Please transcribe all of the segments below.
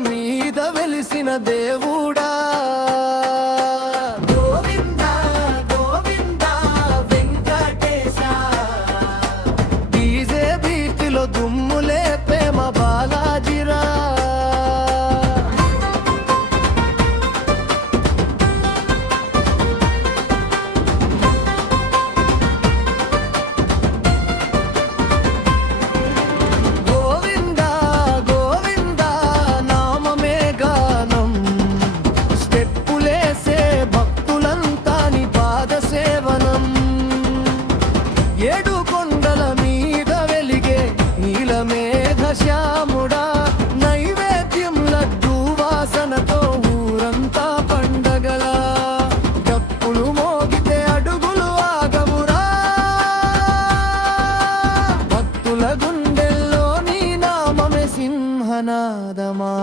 మీద వెలిసిన దేవుడా దుమ్ములే ప్రేమ బాలాజీరా గోవింద గోవింద నామమే గానం స్టెప్పులేసే భక్తులంతా నీ పాద సేవనం ఏడు కొండల మీద వెలిగే నీలమేఘ శ్యాముడా నైవేద్యం లడ్డూ వాసనతో ఊరంతా పండగల డప్పులు మోగితే అడుగులు ఆగమురా భక్తుల గుండెల్లో నీ నామమే సింహనాదమా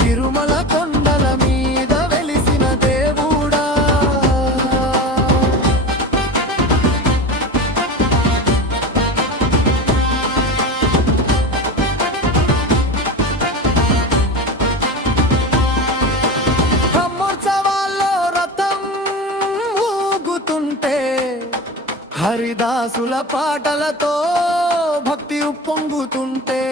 తిరుమల కొండల మీద వెలిసిన దేవుడా బ్రహ్మోత్సవాల్లో రథం ఊగుతుంటే హరిదాసుల పాటలతో భక్తి ఉప్పొంగుతుంటే